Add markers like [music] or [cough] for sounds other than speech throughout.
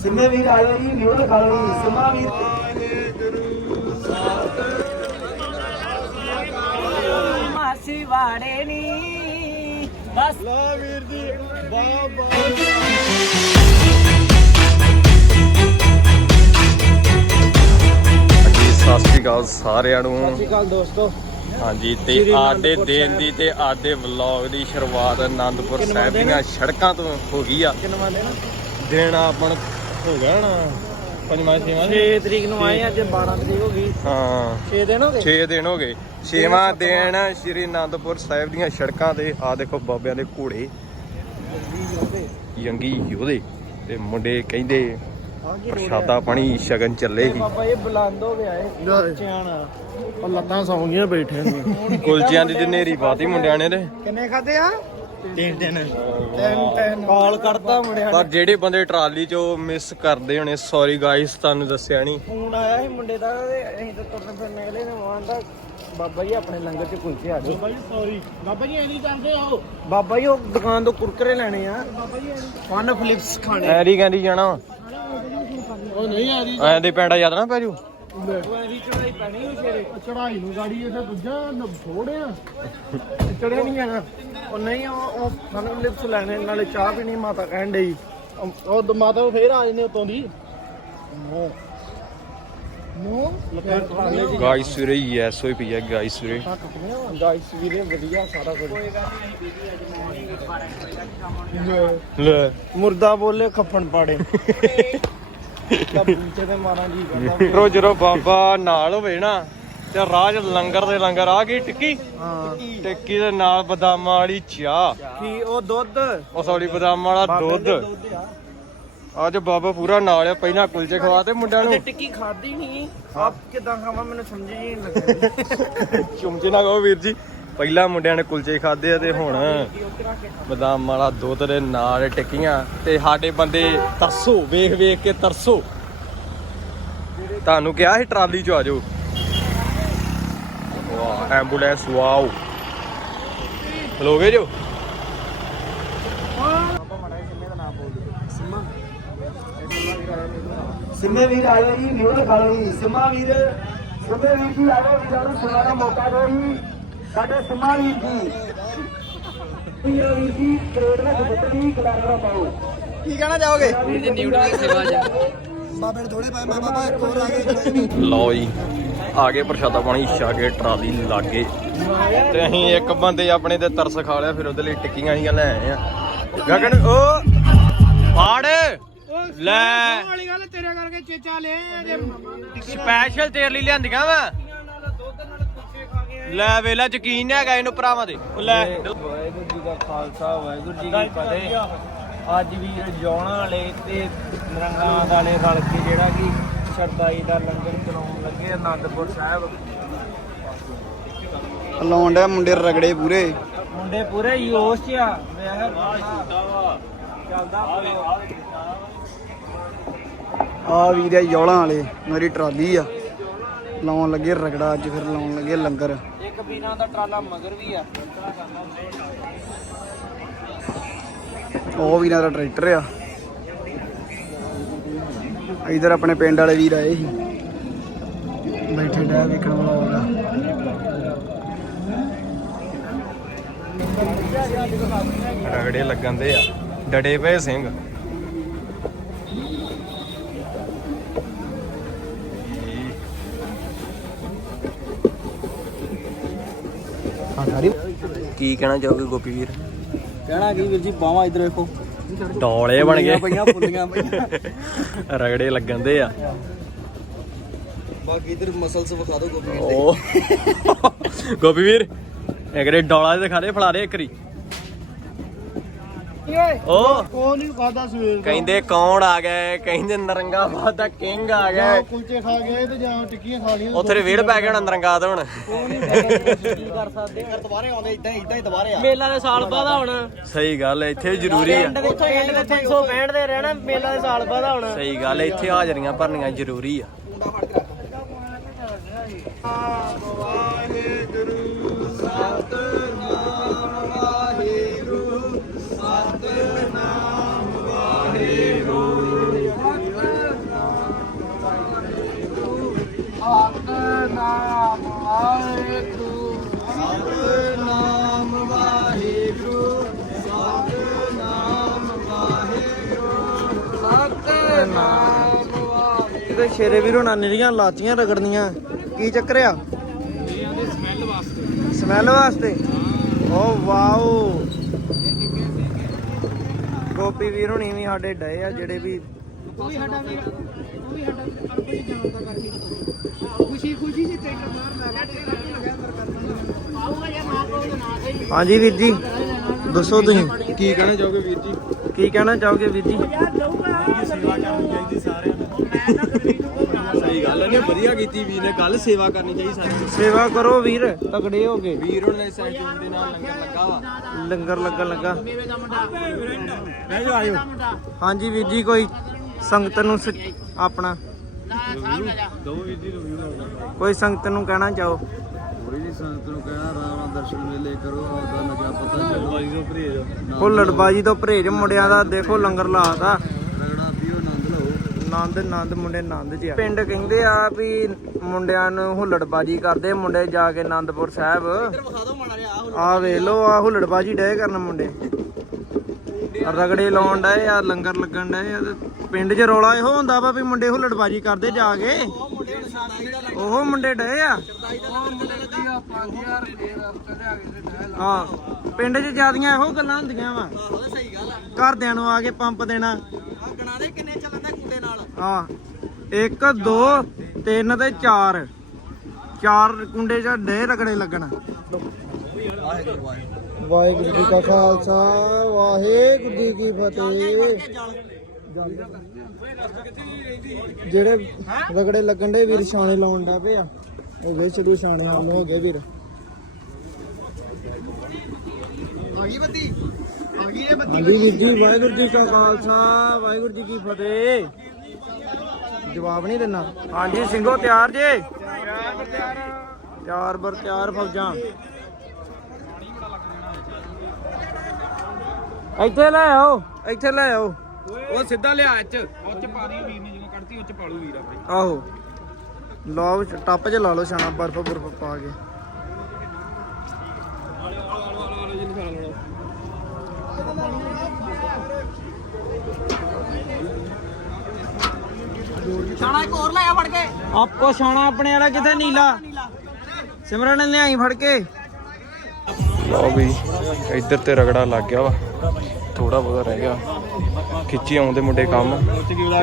ਸਿੰਮੇ ਵੀਰ ਆਇਓ ਜੀ ਵੀਡੀਓ ਦਿਖਾ ਲਓ ਜੀ ਸਿੰਮਾ ਵੀਰ ਮਾਸੀ ਵਾੜੇ ਨੀ ਬਸ ਲਾ ਵੀਰ ਜੀ ਬਾਬਾ ਸਤਿ ਸ਼੍ਰੀ ਅਕਾਲ ਸਾਰਿਆਂ ਨੂੰ। ਅਕਾਲ ਦੋਸਤੋ। ਹਾਂਜੀ ਤੇ ਆਦੇ ਦਿਨ ਦੀ ਤੇ ਆਦੇ ਵਲੌਗ ਦੀ ਸ਼ੁਰੂਆਤ ਆਨੰਦਪੁਰ ਸਾਹਿਬ ਦੀਆਂ ਸੜਕਾਂ ਤੋਂ ਹੋ ਗਈ ਆ। ਦਿਨ ਆਪਣ ਹੋ ਗਿਆ ਨਾ? ਪੰਜਵਾਂ ਛੇਵਾਂ 6 ਤਰੀਕ ਨੂੰ ਆਏ ਅੱਜ 12 ਤਰੀਕ ਹੋ ਗਈ। ਹਾਂ। 6 ਦਿਨ ਹੋ 6 ਦਿਨ ਹੋ ਗਏ। ਛੇਵਾਂ ਦਿਨ ਸ਼੍ਰੀ ਆਨੰਦਪੁਰ ਸਾਹਿਬ ਦੀਆਂ ਸੜਕਾਂ ਤੇ ਆ ਦੇਖੋ ਬਾਬਿਆਂ ਦੇ ਘੋੜੇ। ਯੰਗੀ ਯੋਧੇ ਤੇ ਮੁੰਡੇ ਕਹਿੰਦੇ ਪ੍ਰਸ਼ਾਦਾ ਪਾਣੀ ਸ਼ਗਨ ਚੱਲੇ ਸੀ ਬਾਬਾ ਇਹ ਬੁਲੰਦ ਹੋ ਗਿਆ ਏ ਬੱਚਿਆਂ ਉਹ ਲੱਤਾਂ ਸੌਂ ਗਈਆਂ ਬੈਠੇ ਨੇ। ਕੁਲਚਿਆਂ ਦੀ ਜਨੇਰੀ ਪਾਤੀ ਮੁੰਡਿਆਂ ਨੇ ਤੇ। ਕਿੰਨੇ ਖਾਦੇ ਆ? ਤਿੰਨ ਤਿੰਨ ਤਿੰਨ ਤਿੰਨ ਕਾਲ ਕਰਦਾ ਮੁੰਡਿਆਂ ਪਰ ਜਿਹੜੇ ਬੰਦੇ ਟਰਾਲੀ ਚੋਂ ਮਿਸ ਕਰਦੇ ਹੋਣੇ ਸੌਰੀ ਗਾਇਸ ਤੁਹਾਨੂੰ ਦੱਸਿਆ ਨਹੀਂ ਫੋਨ ਆਇਆ ਸੀ ਮੁੰਡੇ ਦਾ ਤੇ ਅਸੀਂ ਤਾਂ ਤੁਰਨ ਫਿਰ ਨਿਕਲੇ ਨੇ ਮਾਨ ਦਾ। ਬਾਬਾ ਜੀ ਆਪਣੇ ਲੰਗਰ ਚ ਕੁਲਚੇ ਆ ਜਾਓ। ਬਾਬਾ ਜੀ ਸੌਰੀ ਬਾਬਾ ਜੀ ਐ ਨਹੀਂ ਕਰਦੇ ਹੋ ਬਾਬਾ ਜੀ ਉਹ ਦੁਕਾਨ ਤੋਂ ਕੁਰਕਰੇ ਲੈਣੇ ਆ। ਬਾਬਾ ਜੀ ਫਨ ਫਲਿਪਸ ਖਾਣੇ। ਐਰੀ ਕਹਿੰਦੀ ਜਾਣਾ। ਉਹ ਨਹੀਂ ਆ ਰਹੀ। ਐਂ ਦੇ ਪੈਂਡਾ ਯਾਦ ਨਾ ਪੈ ਜੂ? ਐਰੀ ਚੜਾਈ ਪੈਣੀ ਉਹ ਸ਼ੇਰੇ ਚੜਾਈ ਨੂੰ ਗਾੜੀ ਇਹ ਦੂਜਾ ਥੋੜਿਆ ਚੜਿਆ ਨਹੀਂ ਜਾਣਾ ਉਹ ਨਹੀਂ ਉਹ ਉਹ ਫਨ ਫਲਿਪਸ ਲੈਣੇ ਨਾਲੇ ਚਾਹ ਪੀਣੀ ਮਾਤਾ ਕਹਿਣ ਡਈ। ਉਹ- ਉਹ ਮਾਤਾ ਫੇਰ ਆ ਜਨੇ ਉਤੋਂ ਦੀ। ਨੋ ਨੋ ਗਾਇਸ ਵੀਰੇ ਯੈਸ ਹੋਈ ਪਈ ਹੈ ਗਾਇਸ ਵੀਰੇ। ਗਾਇਸ ਵੀਰੇ ਵਧੀਆ ਸਾਰਾ ਕੁਝ। ਲੈ। ਮੁਰਦਾ ਬੋਲੇ ਖੱਫਣ ਪਾੜੇ। [laughs] ਕਬੂਤੇ ਤੇ ਮਾਰਾਂ ਜੀ ਕਰਦਾ। ਰੋ ਜਦੋਂ ਬਾਬਾ ਨਾਲ ਹੋਵੇ ਨਾ ਤੇ ਰਾਜ ਲੰਗਰ ਦੇ ਲੰਗਰ ਆ ਗਈ ਟਿੱਕੀ? ਹਾਂ। ਟਿੱਕੀ ਦੇ ਨਾਲ ਬਦਾਮਾਂ ਵਾਲੀ ਚਾਹ। ਕੀ ਉਹ ਦੁੱਧ? ਉਹ ਸੌਲੀ ਬਦਾਮਾਂ ਵਾਲਾ ਦੁੱਧ। ਅੱਜ ਬਾਬਾ ਪੂਰਾ ਨਾਲ ਆ ਪਹਿਲਾਂ ਕੁਲਚੇ ਖਵਾ ਤੇ ਮੁੰਡਿਆਂ ਨੂੰ। ਟਿੱਕੀ ਖਾਦੀ ਨਹੀਂ। ਆਪ ਕਿਦਾਂ ਖਾਵਾਂ ਮੈਨੂੰ ਸਮਝ ਹੀ ਨਹੀਂ ਲੱਗਦੀ ਚੁੰਮਚੇ ਨਾ ਕਹੋ ਵੀਰ ਜੀ। ਪਹਿਲਾਂ ਮੁੰਡਿਆਂ ਨੇ ਕੁਲਚੇ ਖਾਦੇ ਤੇ ਹੁਣ ਬਦਾਮ ਵਾਲਾ ਦੁੱਧ ਦੇ ਨਾਲ ਟਿੱਕੀਆਂ ਤੇ ਸਾਡੇ ਬੰਦੇ ਤਰਸੋ, ਵੇਖ ਵੇਖ ਕੇ ਤਰਸੋ। ਤੁਹਾਨੂੰ ਕਿਹਾ ਸੀ ਟਰਾਲੀ ਚ ਆ ਜਾਓ? ਵਾਹ, ਐਂਬੂਲੈਂਸ, ਵਾਓ। ਖਲੋਗੇ ਜੋ? ਸਿੰਮੇ। ਵੀਰ ਆਇਓ ਜੀ ਵੀਡੀਓ ਦਿਖਾ ਜੀ। ਸਿੰਮਾ ਵੀਰ, ਸਿੰਮੇ ਵੀਰ ਜੀ ਆਇਓ ਵੀਰਾਂ ਨੂੰ ਸੁਣਾ ਦਾ ਮੌਕਾ ਦਿਓ ਜੀ। ਸਾਡੇ ਸਿੰਮਾ ਵੀਰ ਜੀ ਵੀਰ ਵੀਰ ਜੀ ਕਰੇਡ ਵਿੱਚ ਬੁੱਤ ਜੀ ਕਲਾਰਾ ਪਾਓ। ਕੀ ਕਹਿਣਾ ਚਾਹੋਗੇ? ਵੀਰ ਜੀ ਨਿਊਟਨ ਦੀ ਸੇਵਾ ਜਾ ਬਾਬੇ ਨੇ ਥੋੜੇ ਪਾਏ ਮੈਂ ਬਾਬਾ ਇੱਕ ਹੋਰ ਆ ਗਏ ਲਓ ਜੀ ਆ ਗਏ ਪ੍ਰਸ਼ਾਦਾ ਪਾਣੀ ਛਾ ਕੇ ਟਰਾਲੀ ਲਾਗੇ। ਤੇ ਅਸੀਂ ਇੱਕ ਬੰਦੇ ਆਪਣੇ ਤੇ ਤਰਸ ਖਾ ਲਿਆ ਫਿਰ ਉਹਦੇ ਲਈ ਟਿੱਕੀਆਂ ਹੀ ਲੈ ਆਏ ਆ। ਗਗਨ ਓ ਫਾੜ। ਲੈ। ਵਾਲੀ ਗੱਲ ਤੇਰੇ ਕਰਕੇ ਚੇਚਾ ਲੈ ਸਪੈਸ਼ਲ ਤੇਰੇ ਲਈ ਲਿਆਂਦੀਆਂ ਵਾ। ਲੈ ਵੇਲਾ ਯਕੀਨ ਨਹੀਂ ਹੈਗਾ ਇਹਨੂੰ ਭਰਾਵਾਂ ਦੇ ਉਹ ਲੈ। ਵਾਹਿਗੁਰੂ ਜੀ ਦਾ ਖਾਲਸਾ ਵਾਹਿਗੁਰੂ ਜੀ ਕੀ ਫਤਿਹ। ਅੱਜ ਵੀਰ ਜੌਣਾ ਵਾਲੇ ਤੇ ਨਰੰਗਾਂ ਵਾਲੇ ਰਲ ਕੇ ਜਿਹੜਾ ਕਿ ਸ਼ਰਦਾਈ ਦਾ ਲੰਗਰ ਚਲਾਉਣ ਲੱਗੇ ਆਨੰਦਪੁਰ ਸਾਹਿਬ। ਲਾਉਣ ਡਿਆ ਮੁੰਡੇ ਰਗੜੇ ਪੂਰੇ। ਮੁੰਡੇ ਪੂਰੇ ਯੋਸ਼ ਚ ਆ। ਮੈਂ ਕਿਹਾ ਚੱਲਦਾ ਆ ਵੀਰੇ ਜੌਲਾਂ ਵਾਲੇ ਮੇਰੀ ਟਰਾਲੀ ਆ। ਲਾਉਣ ਲੱਗੇ ਰਗੜਾ ਅੱਜ ਫਿਰ ਲਾਉਣ ਲੱਗੇ ਲੰਗਰ। ਇੱਕ ਵੀਰਾਂ ਦਾ ਟਰਾਲਾ ਮਗਰ ਵੀ ਆ। ਉਹ ਵੀਰਾਂ ਦਾ ਟਰੈਕਟਰ ਆ। ਇਧਰ ਆਪਣੇ ਪਿੰਡ ਵਾਲੇ ਵੀਰ ਆਏ ਸੀ। ਬੈਠੇ ਡੈ ਵੇਖਣ ਵਾਲਾ ਰਗੜੇ ਲੱਗਣ ਦੇ ਆ। ਡੜੇ ਪਏ ਸਿੰਘ। ਕੀ ਕਹਿਣਾ ਚਾਹੋਗੇ ਗੋਪੀ ਵੀਰ? ਕਹਿਣਾ ਕੀ ਵੀਰ ਜੀ ਬਾਵਾ ਇਧਰ ਵੇਖੋ। ਡੋਲੇ ਬਣ ਗਏ। ਪਈਆਂ ਫੁੱਲੀਆਂ ਪਈਆਂ। ਰਗੜੇ ਲੱਗਣ ਦੇ ਆ। ਬਾਕੀ ਇਧਰ ਮਸਲਸ ਵਿਖਾ ਦਿਓ ਗੋਪੀ ਓ। ਗੋਪੀ ਵੀਰ ਇਕਰੇ ਡੋਲਾ ਦੇ ਦਿਖਾ ਦੇ ਫੜਾ ਦੇ ਇੱਕਰੀ ਓ। ਕੋ ਨਹੀਂ ਖਾਦਾ ਸਵੇਰ ਕਹਿੰਦੇ ਕੌਣ ਆ ਗਏ ਕਹਿੰਦੇ ਨਰੰਗਾਬਾਦ ਦਾ ਕਿੰਗ ਆ ਗਿਆ ਕੁਲਚੇ ਖਾ ਗਏ ਤੇ ਜਾਂ ਟਿੱਕੀਆਂ ਖਾ ਲੀਆਂ ਉੱਥੇ ਵੇੜ ਪੈ ਗਿਆ ਹੁਣ ਨਰੰਗਾਦ ਹੁਣ। ਕੀ ਕਰ ਸਕਦੇ? ਆ ਦੁਬਾਰੇ ਆਉਂਦੇ ਇਦਾਂ ਇਦਾਂ ਹੀ ਦੁਬਾਰੇ ਆ। ਮੇਲਾ ਦੇ ਸਾਲ ਬਾਅਦ ਆਉਣਾ ਸਹੀ ਗੱਲ ਹੈ ਇੱਥੇ ਜ਼ਰੂਰੀ ਆ। ਉੱਥੇ ਐਂਡ ਤੇ 365 ਦੇ ਰਹਿਣਾ ਮੇਲਾ ਦੇ ਸਾਲ ਬਾਅਦ ਆਉਣਾ ਸਹੀ ਗੱਲ ਹੈ ਇੱਥੇ ਹਾਜ਼ਰੀਆਂ ਭਰਨੀਆਂ ਜ਼ਰੂਰੀ ਆ। ਸ਼ੇਰੇ ਵੀਰੋ ਨਾਨੀ ਦੀਆਂ ਲਾਚੀਆਂ ਰਗੜਨੀਆਂ। ਕੀ ਚੱਕਰ ਆ? ਸਮੈਲ ਵਾਸਤੇ। ਸਮੈਲ ਓ ਵਾਓ। ਗੋਪੀ ਵੀਰ ਹੁਣੀ ਵੀ ਸਾਡੇ ਡਏ ਆ ਜਿਹੜੇ ਵੀ ਉਹ ਵੀ ਸਾਡਾ ਵੀਰ ਉਹ ਵੀ ਸਾਡਾ ਅਰਪਣ ਜਾਣਦਾ ਕਰਕੇ। ਖੁਸ਼ੀ ਖੁਸ਼ੀ ਜੀ ਟ੍ਰੈਕਟਰ ਮਾਰ ਲੱਗਾ ਟ੍ਰੈਕਟਰ ਲੱਗਿਆ ਅੰਦਰ ਕਰ ਦਿੰਦਾ ਆਊਗਾ ਜੇ ਨਾ ਕਹੋ ਤਾਂ ਨਾ ਸਹੀ ਹਾਂਜੀ ਵੀਰ ਜੀ ਦੱਸੋ ਤੁਸੀਂ। ਕੀ ਕਹਿਣਾ ਚਾਹੋਗੇ ਵੀਰ ਜੀ? ਕੀ ਕਹਿਣਾ ਚਾਹੋਗੇ ਵੀਰ ਜੀ? ਸੇਵਾ ਕਰਨੀ ਚਾਹੀਦੀ ਸਾਰਿਆਂ ਨੂੰ। ਮੈਂ ਨਾ ਕਰੀ ਤੂੰ ਸਹੀ ਗੱਲ ਨੇ ਵਧੀਆ ਕੀਤੀ ਵੀਰ ਨੇ ਗੱਲ ਸੇਵਾ ਕਰਨੀ ਚਾਹੀਦੀ ਸੇਵਾ ਕਰੋ ਵੀਰ ਤਗੜੇ ਹੋ ਗਏ ਵੀਰ ਹੁਣ ਨੇ ਸੈਂਟੂਨ ਦੇ ਨਾਲ ਲੰਗਰ ਲੱਗਾ। ਵਾ ਲੰਗਰ ਲੱਗਣ ਲੱਗਾ। ਮੇਵੇ ਦਾ ਮੁੰਡਾ। ਮੈਂ ਜੋ ਆਇਓ ਮੁੰਡਾ। ਹਾਂਜੀ ਵੀਰ ਜੀ ਕੋਈ ਸੰਗਤ ਨੂੰ ਆਪਣਾ। ਦੋ ਵੀਰ ਜੀ ਰਿਵਿਊ ਲਾਉਣਾ ਕੋਈ ਸੰਗਤ ਨੂੰ ਕਹਿਣਾ ਚਾਹੋ? ਬੜੀ ਜੀ ਸੰਗਤ ਨੂੰ ਕਹਿਣਾ ਆਰਾਮ ਨਾਲ ਦਰਸ਼ਨ ਮੇਲੇ ਕਰੋ ਆਪਦਾ ਲੱਗਿਆ ਪਤਾ ਚੱਲੋ। ਬਾਈ ਤੋਂ ਭਰੇਜ ਹੁੱਲੜਬਾਜੀ ਤੋਂ ਪਰਹੇਜ ਮੁੰਡਿਆਂ ਦਾ ਦੇਖੋ ਲੰਗਰ ਲਾਤਾ ਰਗੜਾ ਪੀਓ ਆਨੰਦ ਲਓ। ਆਨੰਦ ਆਨੰਦ ਮੁੰਡੇ ਆਨੰਦ ਚ ਆ। ਪਿੰਡ ਕਹਿੰਦੇ ਆ ਵੀ ਮੁੰਡਿਆਂ ਨੂੰ ਹੁੱਲੜਬਾਜੀ ਕਰਦੇ ਮੁੰਡੇ ਜਾ ਕੇ ਆਨੰਦਪੁਰ ਸਾਹਿਬ। ਆ। ਵੇਖ ਲੋ ਆ ਹੁੱਲੜਬਾਜੀ ਡੇ ਕਰਨ ਮੁੰਡੇ। ਰਗੜੇ ਲਾਉਣ ਡਏ ਆ ਲੰਗਰ ਲੱਗਣ ਡਏ ਆ ਤੇ ਪਿੰਡ 'ਚ ਰੌਲਾ ਇਹੋ ਹੁੰਦਾ ਵਾ ਵੀ ਮੁੰਡੇ ਹੁੱਲੜਬਾਜੀ ਕਰਦੇ ਜਾ ਕੇ। ਉਹ ਮੁੰਡੇ ਡਏ ਆ। ਹਾਂ, ਪਿੰਡ 'ਚ ਜਿਆਦੀਆਂ ਇਹੋ ਗੱਲਾਂ ਹੁੰਦੀਆਂ ਵਾ। ਘਰਦਿਆਂ ਨੂੰ ਆ ਕੇ ਪੰਪ ਦੇਣਾ। ਹਾਂ 1 2 3 ਤੇ 4 ਚਾਰ ਕੁੰਡੇ ਚ ਡੇ ਰਗੜੇ ਲੱਗਣ। ਵਾਹਿਗੁਰੂ ਜੀ ਕਾ ਖਾਲਸਾ, ਵਾਹਿਗੁਰੂ ਜੀ ਕੀ ਫਤਿਹ। ਜਿਹੜੇ ਰਗੜੇ ਲੱਗਣ ਦੇ ਵੀਰ ਛਾਣੇ ਲਾਉਣ ਦਾ ਪਿਆ ਉਹ ਵੇ ਚਲੋ ਛਾਣੇ ਆਉਂਦੇ ਹੋ ਗਏ ਵੀਰ। ਹਾਂਜੀ ਵੀਰ ਜੀ, ਵਾਹਿਗੁਰੂ ਜੀ ਕਾ ਖਾਲਸਾ, ਵਾਹਿਗੁਰੂ ਜੀ ਕੀ ਫਤਿਹ। ਜਵਾਬ ਨਹੀਂ ਦੇਣਾ ਹਾਂਜੀ, ਸਿੰਘੋ, ਤਿਆਰ ਜੇ? ਤਿਆਰ ਬਰ ਤਿਆਰ ਫੌਜਾਂ। ਇੱਥੇ ਲੈ ਆਓ, ਇੱਥੇ ਲੈ ਆਓ। ਉਹ ਸਿੱਧਾ ਲਿਆ ਚ ਉੱਚ ਪਾ ਦੀ ਵੀਰ ਨੇ ਜਦੋਂ ਕੱਢਤੀ ਉੱਚ ਪਾਲੂ ਵੀਰ ਆਪੇ। ਆਹੋ। ਲਓ ਟੱਪ 'ਚ ਲਾ ਲਓ ਛਾਣਾ ਬਰਫ ਬਰਫ ਪਾ ਕੇ। ਛਾਣਾ ਇੱਕ ਹੋਰ ਲਾਇਆ ਫੜ ਕੇ। ਆਪਕੋ ਛਾਣਾ ਆਪਣੇ ਵਾਲਾ ਕਿੱਥੇ ਨੀਲਾ? ਸਿਮਰਨ ਨੇ ਲਿਆਈ ਫੜ ਕੇ। ਲਓ ਵੀ ਇੱਧਰ ਤੇ ਰਗੜਾ ਲੱਗ ਗਿਆ ਵਾ। ਥੋੜਾ ਬਹੁਤਾ ਰਹਿ ਗਿਆ। ਖਿੱਚੀ ਆਉਂਦੇ ਮੁੰਡੇ ਕੰਮ।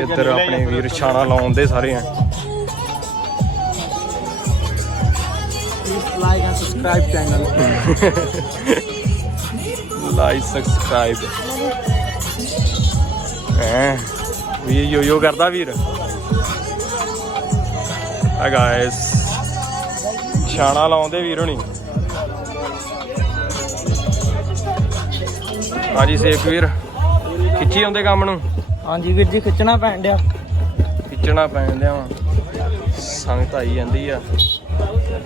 ਇੱਧਰ ਆਪਣੇ ਵੀਰ ਛਾਣਾ ਲਾਉਂਦੇ ਸਾਰੇ ਆ। Like and subscribe channel like subscribe ਐ ਵੀ ਯੋ ਯੋ ਕਰਦਾ ਵੀਰ? ਆ ਗਾਇਸ ਛਾਣਾ ਲਾਉਂਦੇ ਵੀਰ ਹੋਣੀ। ਹਾਂਜੀ ਸੇਫ ਵੀਰ। ਖਿੱਚੀ ਆਉਂਦੇ ਕੰਮ ਨੂੰ? ਹਾਂਜੀ ਵੀਰ ਜੀ ਖਿੱਚਣਾ ਪੈਣ ਡਿਆ। ਖਿੱਚਣਾ ਪੈਣ ਦਿਆ ਵਾ। ਸੰਗਤ ਆਈ ਜਾਂਦੀ ਆ।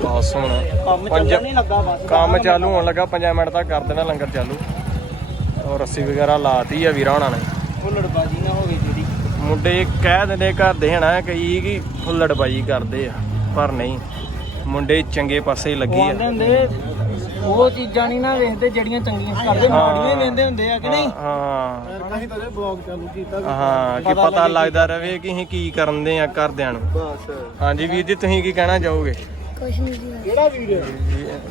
ਬਸ ਹੁਣ ਕੰਮ ਪੰਜ- ਚੱਲਣ ਨਹੀਂ ਲੱਗਾ ਬਸ ਕੰਮ ਚਾਲੂ ਹੋਣ ਲੱਗਾ 5 ਮਿੰਟ ਤੱਕ ਕਰ ਦੇਣਾ ਲੰਗਰ ਚਾਲੂ। ਔਰ ਰੱਸੀ ਵਗੈਰਾ ਲਾਤੀ ਆ ਵੀਰਾਂ ਹੋਣਾ ਨੇ। ਹੁੱਲੜਬਾਜੀ ਨਾ ਹੋਵੇ ਜਿਹੜੀ। ਮੁੰਡੇ ਕਹਿ ਦਿੰਦੇ ਘਰ ਦੇ ਹਨਾ ਕਈ ਕਿ ਹੁੱਲੜਬਾਜੀ ਕਰਦੇ ਆ ਪਰ ਨਹੀਂ। ਮੁੰਡੇ ਚੰਗੇ ਪਾਸੇ ਲੱਗੇ ਆ। ਉਹ ਚੀਜ਼ਾਂ ਨਹੀਂ ਨਾ ਵੇਖਦੇ ਜਿਹੜੀਆਂ ਚੰਗੀਆਂ ਕਰਦੇ ਮਾੜੀਆਂ ਹੀ ਵੇਖਦੇ ਹੁੰਦੇ ਆ ਕਿ ਨਹੀਂ? ਹਾਂ। ਅਸੀਂ ਤਾਂ ਬਲੌਗ ਚਾਲੂ ਕੀਤਾ ਹਾਂ ਕਿ ਪਤਾ ਲੱਗਦਾ ਰਵੇ ਕਿ ਅਸੀਂ ਕੀ ਕਰਨ ਦੇ ਆ ਘਰਦਿਆਂ ਨੂੰ। ਬਸ। ਹਾਂਜੀ ਵੀਰ ਜੀ ਤੁਸੀਂ ਕੀ ਕਹਿਣਾ ਚਾਹੋਗੇ? ਕਿਹੜਾ ਵੀਰ?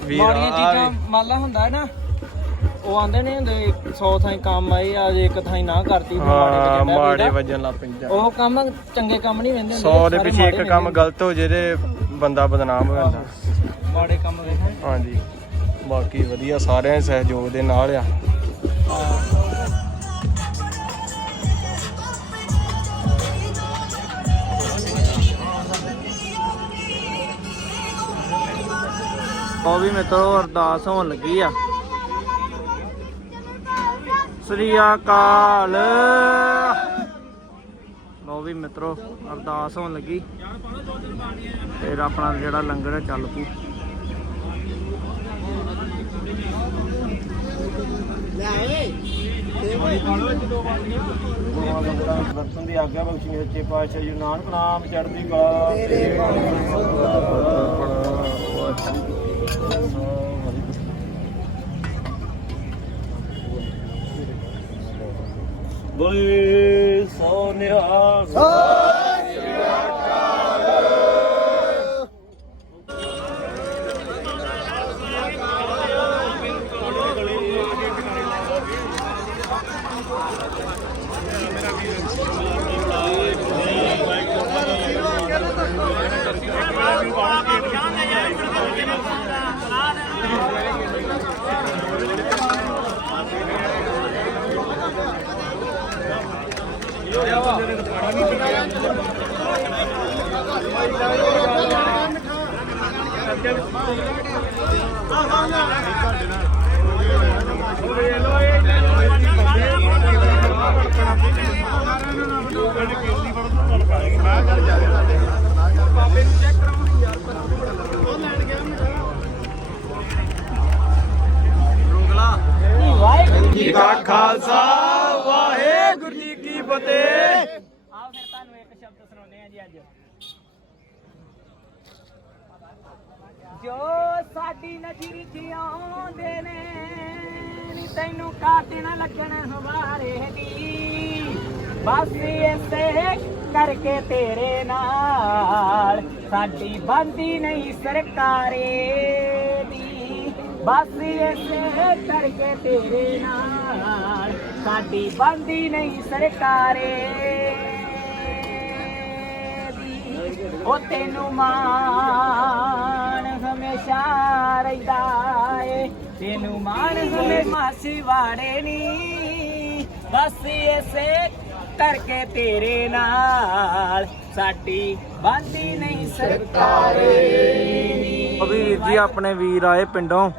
ਵੀਰ ਮਾੜੀਆਂ ਚੀਜ਼ਾਂ ਮੰਨ ਲਾ ਹੁੰਦਾ ਹੈ ਨਾ ਉਹ ਆਂਦੇ ਨੇ ਹੁੰਦੇ 100 ਥਾਈ ਕੰਮ ਆਏ ਆ ਜੇ ਇੱਕ ਥਾਈ ਨਾ ਕਰਤੀ ਮਾੜੇ ਵੱਜਣ ਲੱਗ ਪੈਂਦਾ ਉਹ ਕੰਮ ਚੰਗੇ ਕੰਮ ਨਹੀਂ ਵੇਂਦੇ 100 ਦੇ ਪਿੱਛੇ ਇੱਕ ਕੰਮ ਗਲਤ ਹੋ ਜੇ ਤੇ ਬੰਦਾ ਬਦਨਾਮ ਹੋ ਜਾਂਦਾ। ਮਾੜੇ ਕੰਮ ਵੇਖਣ। ਹਾਂਜੀ। ਬਾਕੀ ਵਧੀਆ, ਸਾਰਿਆਂ ਦੇ ਸਹਿਯੋਗ ਦੇ ਨਾਲ ਆ। ਉਹ ਵੀ ਮਿੱਤਰੋ ਅਰਦਾਸ ਹੋਣ ਲੱਗੀ ਆ। ਸ੍ਰੀ ਅਕਾਲ। ਲੋ ਵੀ ਮਿੱਤਰੋ, ਅਰਦਾਸ ਹੋਣ ਲੱਗੀ। ਫਿਰ ਆਪਣਾ ਜਿਹੜਾ ਲੰਗਰ ਹੈ ਚੱਲ ਪੂ ਦਰਸ਼ਨ ਦੀ ਆਗਿਆ ਬਖਸ਼ੀ ਸੱਚੇ ਪਾਤਸ਼ਾਹ ਜੀ ਨਾਨਕ ਨਾਮ ਚੜ੍ਹਦੀ ਕਲਾ ਤੇਰੇ ਬੋਲੇ ਸੋ ਜੀ ਕਾ ਖਾਲਸਾ, ਵਾਹਿਗੁਰੂ ਜੀ ਕੀ ਫਤਿਹ। ਆਓ ਫਿਰ ਤੁਹਾਨੂੰ ਇੱਕ ਸ਼ਬਦ ਸੁਣਾਉਂਦੇ ਆ ਜੀ ਅੱਜ। ਜੋ ਸਾਡੀ ਨਜ਼ਰ 'ਚ ਆਉਂਦੇ ਨੇ, ਨੀ ਤੈਨੂੰ ਕਾਟੇ ਨਾ ਲੱਗਣ ਹਵਾਰੇ ਦੀ। ਬਸ ਇਸੇ ਕਰਕੇ ਤੇਰੇ ਨਾਲ, ਸਾਡੀ ਬੰਦੀ ਨਹੀਂ ਸਰਕਾਰੇ ਦੀ। ਬਸ ਇਸੇ ਕਰਕੇ ਤੇਰੇ ਨਾਲ, ਸਾਡੀ ਬੰਦੀ ਨਹੀਂ ਸਰਕਾਰੇ ਦੀ ਉਹ ਤੈਨੂੰ ਮਾਣ ਹਮੇਸ਼ਾ ਰਹਿੰਦਾ ਏ। ਤੈਨੂੰ ਮਾਣ ਹਮੇਸ਼ਾ ਸਿਵਾੜੇ ਨੀ। ਬਸ ਇਸੇ ਕਰਕੇ ਤੇਰੇ ਨਾਲ ਸਾਡੀ ਬੰਦੀ ਨਹੀਂ ਸਰਕਾਰੇ। ਦੀ ਵੀਰ ਜੀ ਆਪਣੇ ਵੀਰ ਆਏ ਪਿੰਡੋਂ।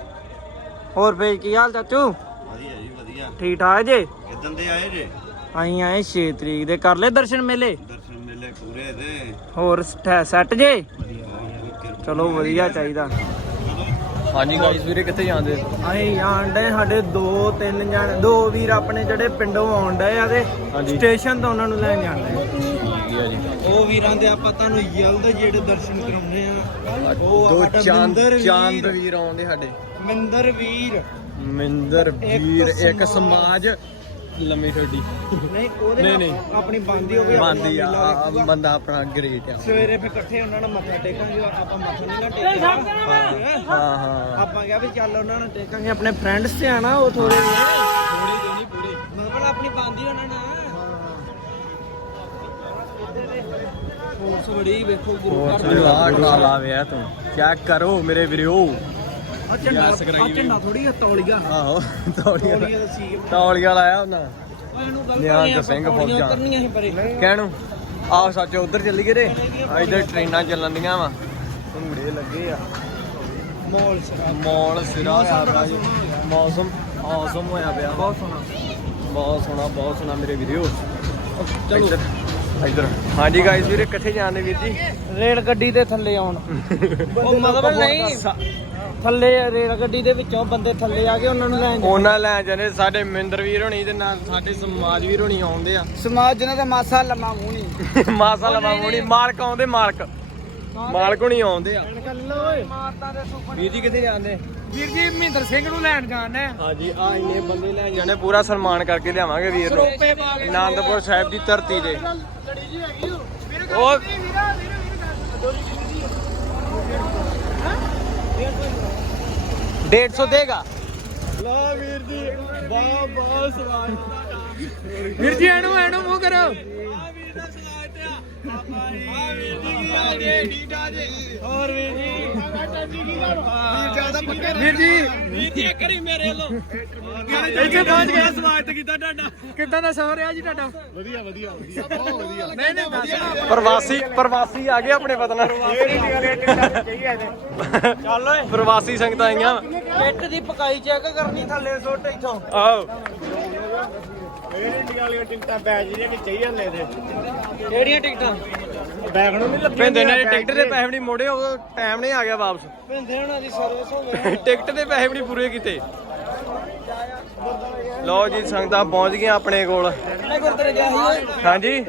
ਹੋਰ ਫੇਰ ਕੀ ਹਾਲ ਚਾਚੂ? ਵਧੀਆ ਜੀ ਵਧੀਆ। ਠੀਕ ਠਾਕ ਜੇ? ਕਿਦਾਂ ਦੇ ਆਏ ਜੇ? ਅਸੀਂ ਆਏ 6 ਤਰੀਕ ਦੇ। ਕਰ ਲੈ ਦਰਸ਼ਨ ਮੇਲੇ? ਮੇਲੇ ਪੂਰੇ ਦੇ ਹੋਰ ਸੈੱਟ ਜੇ? ਚਲੋ ਵਧੀਆ ਚਾਹੀਦਾ। ਹਾਂਜੀ ਗਾਈਸ ਵੀਰੇ ਕਿੱਥੇ ਜਾਂਦੇ? ਅਸੀਂ ਆਂਡੇ ਸਾਡੇ ਦੋ ਤਿੰਨ ਜਣ ਦੋ ਵੀਰ ਆਪਣੇ ਜਿਹੜੇ ਪਿੰਡੋਂ ਆਉਣ ਡਏ ਆ ਤੇ। ਸਟੇਸ਼ਨ ਤੋਂ ਉਹਨਾਂ ਨੂੰ ਲੈਣ ਜਾਂਦੇ ਉਹ ਵੀਰਾਂ ਦੇ ਆਪਾਂ ਤੁਹਾਨੂੰ ਜਲਦ ਜਿਹੜੇ ਦਰਸ਼ਨ ਕਰਾਉਂਦੇ ਆ। ਉਹ ਦੋ ਚਾਂਦ। ਚਾਂਦ ਵੀਰ ਆਉਂਦੇ ਸਾਡੇ। ਮਿੰਦਰ ਵੀਰ। ਮਿੰਦਰ ਵੀਰ ਇੱਕ ਸਮਾਜ। ਲੰਮੀ ਛੋਡੀ ਨਹੀਂ ਉਹਦੇ ਨਹੀਂ, ਨਾਲ ਨਹੀਂ। ਆਪਣੀ ਬੰਦੀ ਉਹ ਵੀ ਆਪਣਾ ਬੰਦੀ ਆ ਆ। ਬੰਦਾ ਆਪਣਾ ਗ੍ਰੇਟ ਆ। ਸਵੇਰੇ ਫਿਰ ਇਕੱਠੇ ਉਹਨਾਂ ਨਾਲ ਮੱਥਾ ਟੇਕਾਂਗੇ ਆਪਾਂ ਮੱਥਾ ਨਹੀਂ ਨਾ ਟੇਕਣਾ ਹਾਂ ਹਾਂ ਆਪਾਂ ਕਿਹਾ ਵੀ ਚੱਲ ਉਹਨਾਂ ਨਾਲ ਟੇਕਾਂਗੇ ਆਪਣੇ ਫਰੈਂਡਸ ਤੇ ਆ ਨਾ ਉਹ ਥੋੜੇ ਜਿਹੇ। ਥੋੜੀ ਦੇਣੀ ਪੂਰੀ। ਮਤਲਬ ਆਪਣੀ ਬੰਦੀ ਉਹਨਾਂ ਨਾਲ। ਫੋਰਸ ਬੜੀ ਵੇਖੋ ਗੁਰੂ ਘਰ ਦੇ ਆ ਟਰਾਲਾ ਵਿਆ ਤੂੰ? ਚੈੱਕ ਕਰੋ ਮੇਰੇ ਵੀਰੋ। ਆ ਝੰਡਾ ਯਾਸ ਕਰਾਈ ਆ ਵੀ। ਝੰਡਾ ਥੋੜੀ ਤੌਲੀਆ। ਆਹੋ ਤੌਲੀਆ। ਤੌਲੀਆ ਦਾ ਸੀ ਤੌਲੀਆ ਲਾਇਆ ਉਹਨਾਂ। ਇਹਨੂੰ ਗੱਲ ਨਿਹੰਗ ਸਿੰਘ ਫੌਜਾਂ। ਕਰਨੀਆਂ ਸੀ ਪਰੇ। ਕਹਿਣੂ? ਆਹ ਸੱਚ ਉਧਰ ਚੱਲੀ ਗਏ ਤੇ। ਇੱਧਰ ਟ੍ਰੇਨਾਂ ਚੱਲਣ ਦੀਆਂ ਵਾ। ਭੰਗੜੇ ਲੱਗੇ ਆ। ਮੌਲ ਸਰਾ। ਮੌਲ ਸਿਰਾ ਹੋਇਆ ਪਿਆ ਜੀ ਮੌਸਮ ਹੋਇਆ ਪਿਆ। ਬਹੁਤ ਸੋਹਣਾ। ਬਹੁਤ ਸੋਹਣਾ ਬਹੁਤ ਸੋਹਣਾ ਮੇਰੇ ਵੀਡੀਓ ਚਲੋ। ਇੱਧਰ ਹਾਂਜੀ ਗਾਇਸ ਵੀਰੇ ਕਿੱਥੇ ਜਾਂਦੇ ਵੀਰ ਜੀ। ਰੇਲ ਗੱਡੀ ਦੇ ਥੱਲੇ ਆਉਣ। [laughs] ਉਹ ਮਤਲਬ ਨਹੀਂ। ਥੱਲੇ ਰੇਲ ਗੱਡੀ ਦੇ ਵਿੱਚੋਂ ਬੰਦੇ ਥੱਲੇ ਆ ਕੇ ਉਹਨਾਂ ਨੂੰ ਲੈਣ ਉਹਨਾਂ ਲੈ ਜਾਂਦੇ ਸਾਡੇ ਮਿੰਦਰ ਵੀਰ ਹੋਣੀ ਤੇ ਨਾਲ ਸਾਡੇ ਸਮਾਜ ਵੀਰ ਹੋਣੀ ਆਉਂਦੇ ਆ ਸਮਾਜ ਜਿਹਨਾਂ ਦਾ ਮਾਸਾ ਲੰਮਾ ਮੂੰਹ ਨਹੀਂ ਮਾਸਾ ਲਵਾ ਹੋਣੀ ਮਾਲਕ ਆਉਂਦੇ ਮਾਲਕ ਮਾਲਕ ਹੋਣੀ ਆਉਂਦੇ ਆ ਮਾਰਦਾ ਦੇ ਸੁਪਨ ਵੀਰ ਜੀ ਕਿੱਥੇ ਜਾਂਦੇ ਵੀਰ ਜੀ ਮਹਿੰਦਰ ਸਿੰਘ ਨੂੰ ਲੈਣ ਜਾਣਾ ਹਾਂਜੀ ਆ ਇੰਨੇ ਬੰਦੇ ਲੈ ਜਾਣੇ ਪੂਰਾ ਸਨਮਾਨ ਕਰਕੇ ਲਿਆਵਾਂਗੇ ਵੀਰ ਨੂੰ ਸਰੋਪੇ ਪਾ ਕੇ ਆਨੰਦਪੁਰ ਸਾਹਿਬ ਦੀ ਧਰਤੀ ਤੇ ਲੜੀ ਜੀ ਹੈਗੀ ਵੀਰ ਉਹ ਡੇਢ ਸੌ ਦੇਗਾ। ਲਾ ਵੀਰ ਜੀ ਬਹੁਤ ਬਹੁਤ ਸਵਾਦ ਵੀਰ ਜੀ ਐਨੂੰ ਐਨੂੰ ਮੂੰਹ ਕਰੋ। ਹੋਰ ਵੀਰ ਜੀ ਵੀਰ ਜ਼ਿਆਦਾ ਪੱਕੇ ਵੀਰ ਜੀ। ਵੀਰ ਜੀ ਕਰੀ ਮੇਰੇ ਲੋ ਇੱਥੇ ਪਹੁੰਚ ਗਿਆ ਸਵਾਗਤ ਕੀਤਾ ਤੁਹਾਡਾ। ਕਿੱਦਾਂ ਦਾ ਸਫ਼ਰ ਰਿਹਾ ਜੀ ਤੁਹਾਡਾ? ਵਧੀਆ ਵਧੀਆ ਬਹੁਤ ਵਧੀਆ। ਨਹੀਂ ਨਹੀਂ ਦੱਸ। ਪ੍ਰਵਾਸੀ ਪ੍ਰਵਾਸੀ ਆ ਗਏ ਆਪਣੇ ਵਤਨ ਚੱਲ ਓਏ। ਪ੍ਰਵਾਸੀ ਸੰਗਤਾਂ ਆਈਆਂ। ਕਿੱਟ ਦੀ ਪਕਾਈ ਚੈੱਕ ਕਰਨੀ ਥੱਲੇ ਸੁੱਟ ਇੱਥੋਂ। ਆਓ। ਕਿਹੜੀਆਂ ਟਿਕਟਾਂ? ਭਿੰਦੇ ਨੇ ਟਿਕਟ ਦੇ ਪੈਸੇ ਵੀ ਨਹੀਂ ਮੋੜੇ ਉਹ ਟਾਈਮ ਨਹੀਂ ਆ ਗਿਆ ਵਾਪਸ। ਭਿੰਦੇ ਹੁਣਾਂ ਦੀ ਸਰਵਿਸ ਹੋ ਗਈ। ਟਿਕਟ ਦੇ ਪੈਸੇ ਵੀ ਨਹੀਂ ਪੂਰੇ ਕੀਤੇ। ਲਓ ਜੀ ਸੰਗਤਾਂ ਪਹੁੰਚ ਗਈਆਂ ਆਪਣੇ ਕੋਲ। ਹਾਂਜੀ।